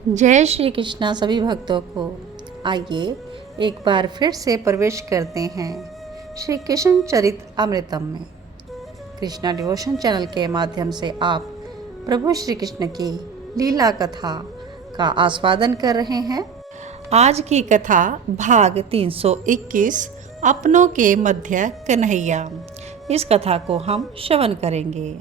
जय श्री कृष्णा सभी भक्तों को। आइए एक बार फिर से प्रवेश करते हैं श्री कृष्ण चरित अमृतम में। कृष्णा डिवोशन चैनल के माध्यम से आप प्रभु श्री कृष्ण की लीला कथा का आस्वादन कर रहे हैं। आज की कथा भाग 321 अपनों के मध्य कन्हैया। इस कथा को हम श्रवण करेंगे।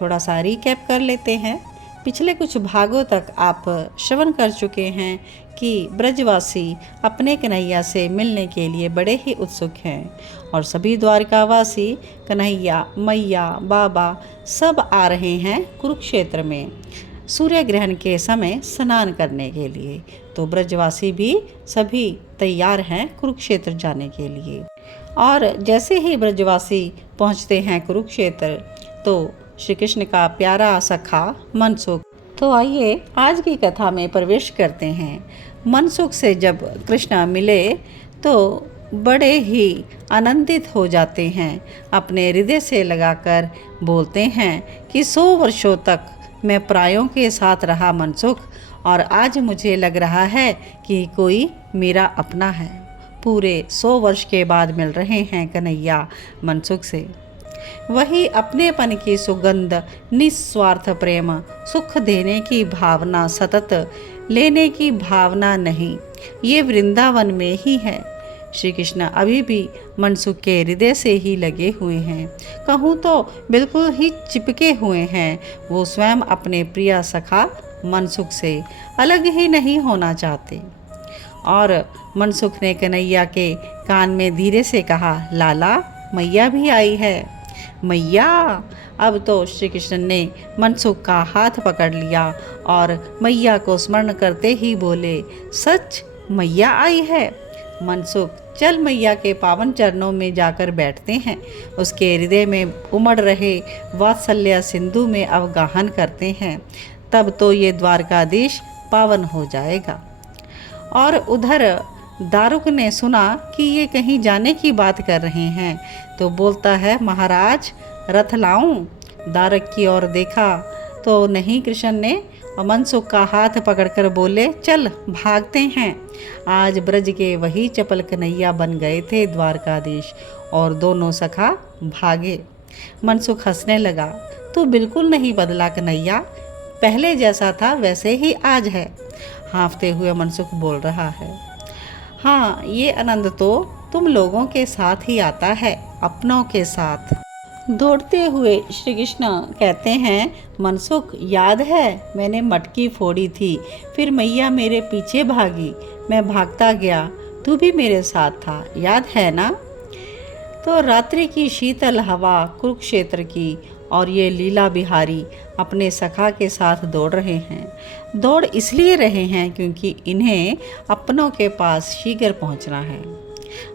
थोड़ा सा रिकैप कर लेते हैं। पिछले कुछ भागों तक आप श्रवण कर चुके हैं कि ब्रजवासी अपने कन्हैया से मिलने के लिए बड़े ही उत्सुक हैं और सभी द्वारकावासी कन्हैया, मैया, बाबा सब आ रहे हैं कुरुक्षेत्र में सूर्य ग्रहण के समय स्नान करने के लिए। तो ब्रजवासी भी सभी तैयार हैं कुरुक्षेत्र जाने के लिए। और जैसे ही ब्रजवासी पहुंचते हैं कुरुक्षेत्र तो श्री कृष्ण का प्यारा सखा मनसुख। तो आइए आज की कथा में प्रवेश करते हैं। मनसुख से जब कृष्ण मिले तो बड़े ही आनंदित हो जाते हैं, अपने हृदय से लगाकर बोलते हैं कि 100 वर्षों तक मैं प्रायों के साथ रहा मनसुख, और आज मुझे लग रहा है कि कोई मेरा अपना है। पूरे 100 वर्ष के बाद मिल रहे हैं कन्हैया मनसुख से। वही अपनेपन की सुगंध, निस्वार्थ प्रेम, सुख देने की भावना, सतत लेने की भावना नहीं, ये वृंदावन में ही है। श्री कृष्ण अभी भी मनसुख के हृदय से ही लगे हुए हैं, कहूँ तो बिल्कुल ही चिपके हुए हैं। वो स्वयं अपने प्रिय सखा मनसुख से अलग ही नहीं होना चाहते। और मनसुख ने कन्हैया के कान में धीरे से कहा, लाला मैया भी आई है। मैया! अब तो श्री कृष्ण ने मनसुख का हाथ पकड़ लिया और मैया को स्मरण करते ही बोले, सच मैया आई है। मनसुख चल मैया के पावन चरणों में जाकर बैठते हैं, उसके हृदय में उमड़ रहे वात्सल्य सिंधु में अवगाहन करते हैं, तब तो ये द्वारकाधीश पावन हो जाएगा। और उधर दारुक ने सुना कि ये कहीं जाने की बात कर रहे हैं तो बोलता है, महाराज रथ लाऊं? दारुक की ओर देखा तो नहीं, कृष्ण ने मनसुख का हाथ पकड़कर बोले, चल भागते हैं। आज ब्रज के वही चपल कन्हैया बन गए थे द्वारकाधीश, और दोनों सखा भागे। मनसुख हंसने लगा, तू बिल्कुल नहीं बदला कन्हैया, पहले जैसा था वैसे ही आज है। हाँफते हुए मनसुख बोल रहा है, हाँ ये आनंद तो तुम लोगों के साथ ही आता है, अपनों के साथ। दौड़ते हुए श्री कृष्ण कहते हैं, मनसुख याद है मैंने मटकी फोड़ी थी, फिर मैया मेरे पीछे भागी, मैं भागता गया, तू भी मेरे साथ था, याद है ना? तो रात्रि की शीतल हवा कुरुक्षेत्र की और ये लीला बिहारी अपने सखा के साथ दौड़ रहे हैं। दौड़ इसलिए रहे हैं क्योंकि इन्हें अपनों के पास शीघ्र पहुंचना है।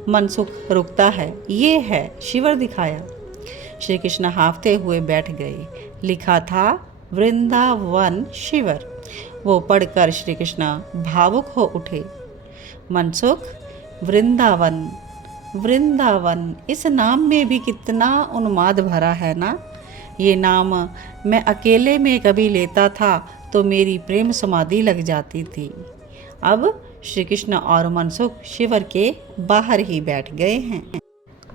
मनसुख रुकता है, ये है शिविर दिखाया। श्री कृष्ण हाँफते हुए बैठ गए। लिखा था वृंदावन शिविर। वो पढ़कर श्री कृष्ण भावुक हो उठे। मनसुख, वृंदावन, वृंदावन, इस नाम में भी कितना उन्माद भरा है ना। ये नाम मैं अकेले में कभी लेता था तो मेरी प्रेम समाधि लग जाती थी। अब श्री कृष्ण और मनसुख शिविर के बाहर ही बैठ गए हैं।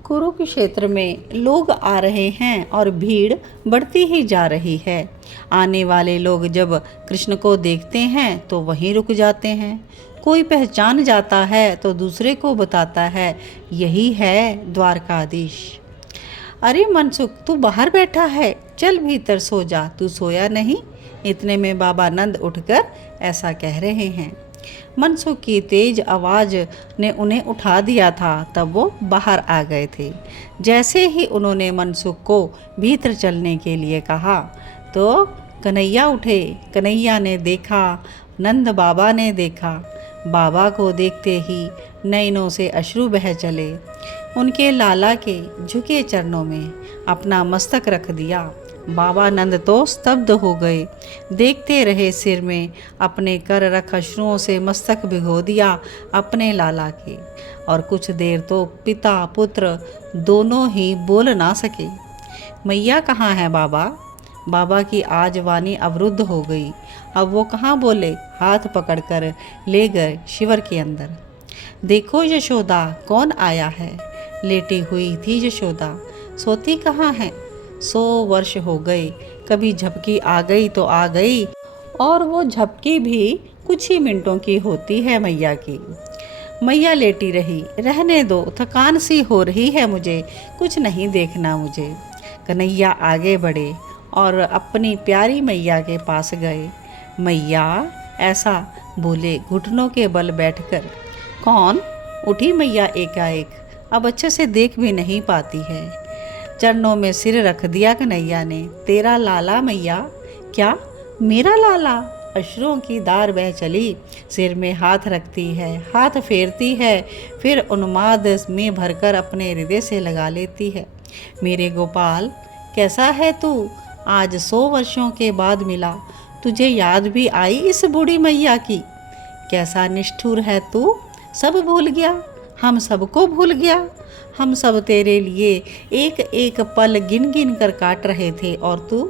कुरुक्षेत्र में लोग आ रहे हैं और भीड़ बढ़ती ही जा रही है। आने वाले लोग जब कृष्ण को देखते हैं तो वहीं रुक जाते हैं। कोई पहचान जाता है तो दूसरे को बताता है, यही है द्वारकाधीश। अरे मनसुख, तू बाहर बैठा है, चल भीतर सो जा, तू सोया नहीं? इतने में बाबा नंद उठकर ऐसा कह रहे हैं। मनसुख की तेज आवाज़ ने उन्हें उठा दिया था, तब वो बाहर आ गए थे। जैसे ही उन्होंने मनसुख को भीतर चलने के लिए कहा तो कन्हैया उठे। कन्हैया ने देखा, नंद बाबा ने देखा। बाबा को देखते ही नैनों से अश्रु बह चले। उनके लाला के झुके चरणों में अपना मस्तक रख दिया। बाबा नंद तो स्तब्ध हो गए, देखते रहे। सिर में अपने कर रख अश्रुओं से मस्तक भिगो दिया अपने लाला के, और कुछ देर तो पिता पुत्र दोनों ही बोल ना सके। मैया कहाँ है बाबा? बाबा की आज वाणी अवरुद्ध हो गई। अब वो कहाँ बोले, हाथ पकड़कर ले गए शिविर के अंदर। देखो यशोदा, कौन आया है। लेटी हुई थी यशोदा, सोती कहाँ है। 100 वर्ष हो गए, कभी झपकी आ गई तो आ गई, और वो झपकी भी कुछ ही मिनटों की होती है मैया की। मैया लेटी रही, रहने दो, थकान सी हो रही है मुझे, कुछ नहीं देखना मुझे। कन्हैया आगे बढ़े और अपनी प्यारी मैया के पास गए। मैया, ऐसा बोले घुटनों के बल बैठकर। कौन? उठी मैया एकाएक, अब अच्छे से देख भी नहीं पाती है। चरणों में सिर रख दिया कन्हैया ने। तेरा लाला मैया? क्या मेरा लाला? अश्रुओं की धार बह चली, सिर में हाथ रखती है, हाथ फेरती है, फिर उन्माद में भरकर अपने हृदय से लगा लेती है। मेरे गोपाल, कैसा है तू? आज 100 वर्षों के बाद मिला, तुझे याद भी आई इस बूढ़ी मैया की? कैसा निष्ठुर है तू, सब भूल गया, हम सबको भूल गया। हम सब तेरे लिए एक एक पल गिन गिन कर काट रहे थे, और तू?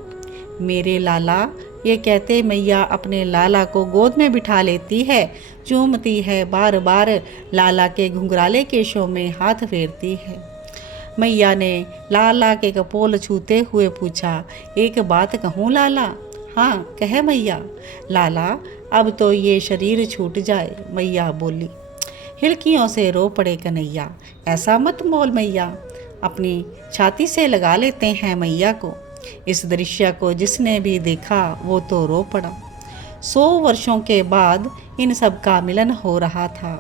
मेरे लाला, ये कहते मैया अपने लाला को गोद में बिठा लेती है, चूमती है, बार बार लाला के घुंघराले केशों में हाथ फेरती है। मैया ने लाला के कपोल छूते हुए पूछा, एक बात कहूँ लाला? हाँ कह मैया। लाला, अब तो ये शरीर छूट जाए, मैया बोली। हिलकियों से रो पड़े कन्हैया। ऐसा मत बोल मैया, अपनी छाती से लगा लेते हैं मैया को। इस दृश्य को जिसने भी देखा वो तो रो पड़ा। 100 वर्षों के बाद इन सब का मिलन हो रहा था।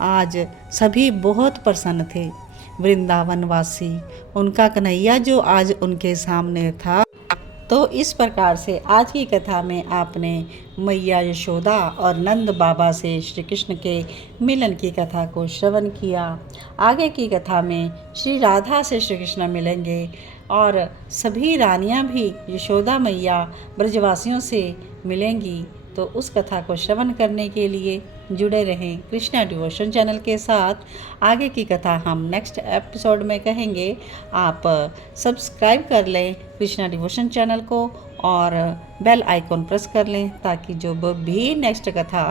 आज सभी बहुत प्रसन्न थे। वृंदावनवासी, उनका कन्हैया जो आज उनके सामने था। तो इस प्रकार से आज की कथा में आपने मैया यशोदा और नंद बाबा से श्री कृष्ण के मिलन की कथा को श्रवण किया। आगे की कथा में श्री राधा से श्री कृष्ण मिलेंगे और सभी रानियां भी यशोदा मैया ब्रजवासियों से मिलेंगी। तो उस कथा को श्रवण करने के लिए जुड़े रहें कृष्णा डिवोशन चैनल के साथ। आगे की कथा हम नेक्स्ट एपिसोड में कहेंगे। आप सब्सक्राइब कर लें कृष्णा डिवोशन चैनल को और बेल आइकॉन प्रेस कर लें, ताकि जो भी नेक्स्ट कथा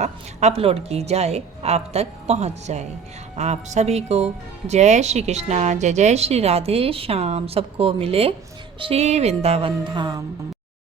अपलोड की जाए आप तक पहुंच जाए। आप सभी को जय श्री कृष्णा, जय जय श्री राधे श्याम। सबको मिले श्री वृंदावन धाम।